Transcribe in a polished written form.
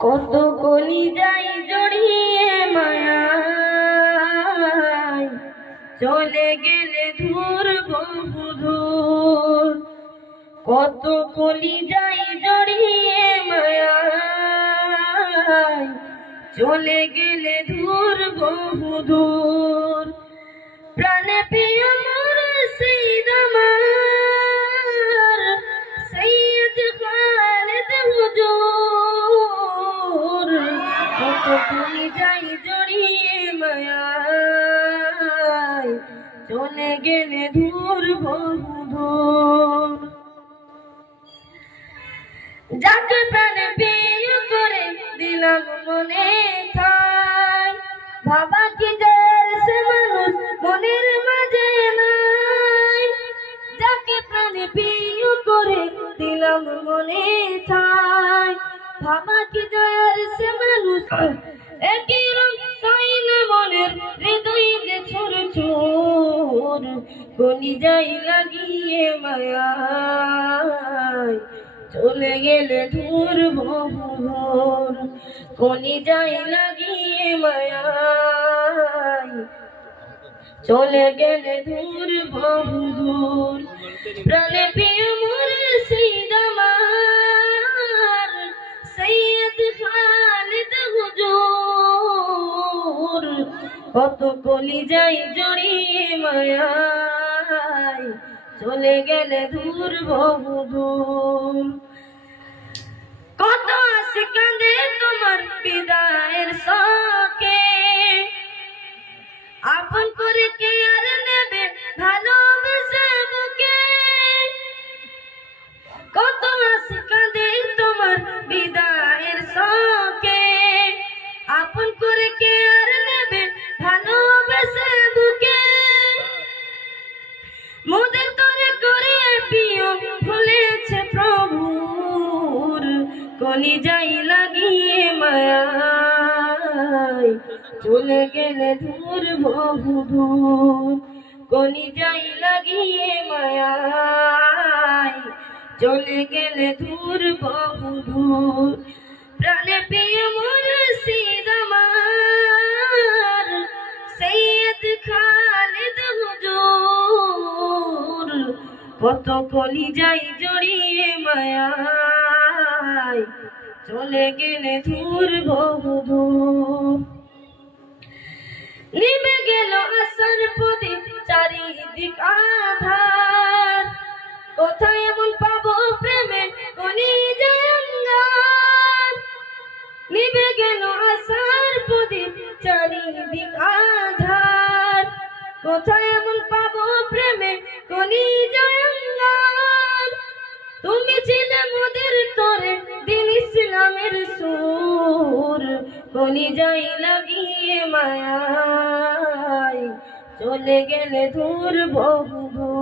কত কলিজায় জড়িয়ে মায়ায় চলে গেলে দূর বহু দূর। কত কলিজায় জড়িয়ে মায়ায় চলে গেলে দূর বহু দূর। প্রাণে প্রিয় মুর্শিদ আমার সৈয়দ খালিদ হুজুর। কত কলিজায় জড়িয়ে মায়ায় চলে গেলে দূর বহু দূর। যাকে প্রাণে প্রিয় করে দিলাম মনে ঠাই, ভাবা কি যায় সে মানুষ মনের মাঝে নাই। যাকে প্রাণে প্রিয় করে দিলাম মনে ঠাই, ভাবা কি যায় সে মানুষ একই রং সাইন মনের হৃদয় যে ছোর ছোর। কলিজায় লাগিয়ে মায়ায় চলে গেলে দূর বহু দূর। কলিজায় লাগিয়ে মায়ায় চলে গেলে দূর বহু দূর। প্রাণে প্রিয় মুর্শিদ আমার সৈয়দ খালিদ হুজুর। কত কলিজায় জড়িয়ে মায়ায় চলে গেলে দূর বহু দূর। কত আশি কাঁদে তোমার বিদায়ের শোকে, আপন করে কে আর নেবে ভালোবেসে বুকে। কত আশি কাঁদে তোমার বিদায়ের শোকে, আপন করে কে আর নেবে ভালোবেসে বুকে। মোদের করে করে প্রিয় ভুলেছে প্রভুর। কলিজায় লাগিয়ে মায়ায় চলে গেলে দূর বহু দূর। কলিজায় লাগিয়ে মায়ায় চলে গেলে দূর বহু দূর। প্রাণে প্রিয় মুর্শিদ আমার সৈয়দ খালিদ হুজুর। কত কলিজায় জড়িয়ে মায়ায় চলে গেলে দূর বহু দূর। নিভে গেল আশার প্রদীপ চারিদিক আধার, কোথায় এমন পাবো প্রেমে কলিজায় অঙ্গার। নিভে গেল আশার প্রদীপ চারিদিক আধার, কোথায় এমন পাবো প্রেমে কলিজায় অঙ্গার। তুমি ছিলে মোদের তরে দিন ইসলামের সুর। কলিজায় লাগিয়ে মায়ায় চলে গেলে দূর বহু দূর।